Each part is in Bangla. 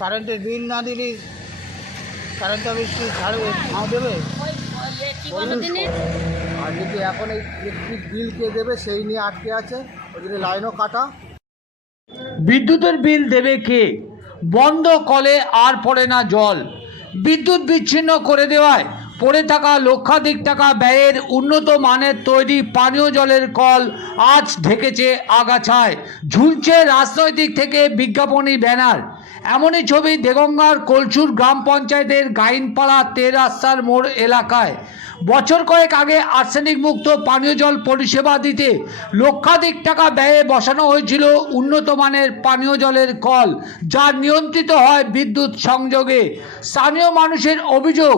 কারেন্টের বিল না দিলে কারেন্ট অফিস ছাড়বে নাও দেবে। আর যদি এখন এই ইলেকট্রিক বিল কে দেবে সেই নিয়ে আটকে আছে, ওই জন্য লাইনও কাটা। বিদ্যুতের বিল দেবে কে? বন্ধ কলে আর পড়ে না জল। বিদ্যুৎ বিচ্ছিন্ন করে দেওয়ায় পড়ে থাকা লক্ষাধিক টাকা ব্যয়ের উন্নত মানের তৈরি পানীয় জলের কল আজ ঢেকেছে আগাছায়। ঝুলছে রাজনৈতিক থেকে বিজ্ঞাপনী ব্যানার। এমনই ছবি দেগঙ্গার কলচুর গ্রাম পঞ্চায়েতের গাইনপাড়া তের রাস্তার মোড় এলাকায়। বছর কয়েক আগে আর্সেনিক মুক্ত পানীয় জল পরিষেবা দিতে লক্ষাধিক টাকা ব্যয়ে বসানো হয়েছিল উন্নত মানের পানীয় জলের কল, যা নিয়ন্ত্রিত হয় বিদ্যুৎ সংযোগে। স্থানীয় মানুষের অভিযোগ,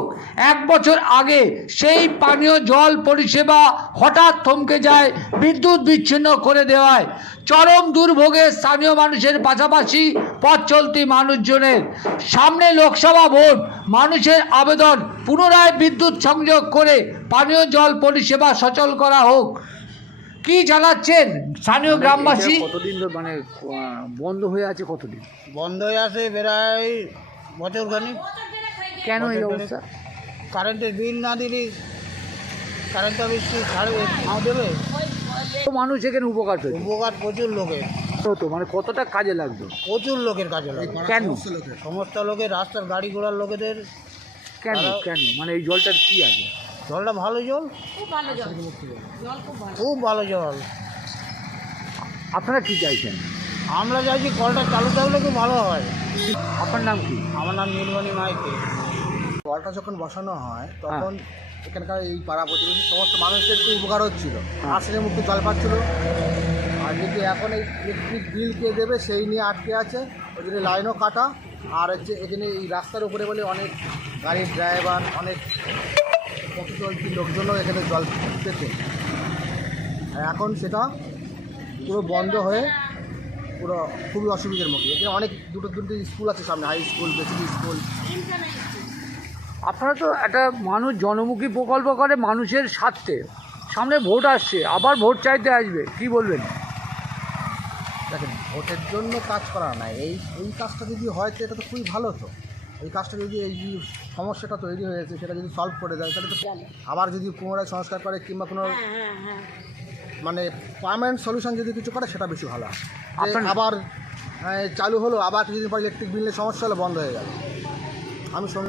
1 বছর আগে সেই পানীয় জল পরিষেবা হঠাৎ থমকে যায় বিদ্যুৎ বিচ্ছিন্ন করে দেওয়ায়। চরম দুর্ভোগে স্থানীয় মানুষের পাশাপাশি পথ চলতি মানুষজনের। সামনে লোকসভা ভোট, মানুষের আবেদন পুনরায় বিদ্যুৎ সংযোগ করে পানীয় জল পরিষেবা সচল করা হোক। কি জানাচ্ছেন স্থানীয় গ্রামবাসী? কতদিন মানে বন্ধ হয়ে আছে? কতদিন বন্ধ হয়ে আছে? প্রায় বছরখানিক। কেন এই অবস্থা? কারেন্টের বিল না দিলে কারেন্ট অফিস ছাড়বে নাও দেবে। মানুষ এখানে উপকার পেত, উপকার প্রচুর লোকের হতো, মানে কতটা কাজে লাগতো? প্রচুর লোকের কাজে লাগে। কেন? সমস্ত লোকের, রাস্তার গাড়ি ঘোড়ার লোকেদের। কেন কেন মানে এই জলটার কি আছে? জলটা ভালো জল, খুব ভালো জল। আপনারা কি চাইছেন? আমরা চাইছি কলটা চালু থাকলে খুব ভালো হয়। আপনার নাম কি? আমার নাম নীলমণি মাইতি। কলটা যখন বসানো হয় তখন এখানকার এই পাড়া প্রতিবেশী সমস্ত মানুষদের খুব উপকার হচ্ছিল, আর্সেনিক মুক্ত জল পাচ্ছিল। আর যদি এখন এই ইলেকট্রিক বিল কে দেবে সেই নিয়ে আটকে আছে, ওই জন্য লাইনও কাটা। আর হচ্ছে এখানে এই রাস্তার উপরে বলে অনেক গাড়ির ড্রাইভার, অনেক পথ চলতি লোকজনও এখানে জল পেতে। এখন সেটা পুরো বন্ধ হয়ে পুরো খুবই অসুবিধার মুখে। এখানে অনেক দুটো স্কুল আছে সামনে, হাই স্কুল, বেসিক স্কুল। আপনারা তো একটা মানুষ জনমুখী প্রকল্প করে মানুষের স্বার্থে। সামনে ভোট আসছে, আবার ভোট চাইতে আসবে, কি বলবেন? দেখেন, ভোটের জন্য কাজ করা নাই, এই কাজটা যদি হয় তো এটা তো খুবই ভালো। তো এই কাজটা যদি এই যে সমস্যাটা তৈরি হয়েছে সেটা যদি সলভ করে দেয় তাহলে তো আবার যদি পুনরায় সংস্কার করে কিংবা কোনো মানে পার্মানেন্ট সলিউশন যদি কিছু করে সেটা বেশি ভালো হয়। আবার চালু হলো, আবার কিছুদিন পর ইলেকট্রিক বিলের সমস্যা হলো, বন্ধ হয়ে গেল। আমি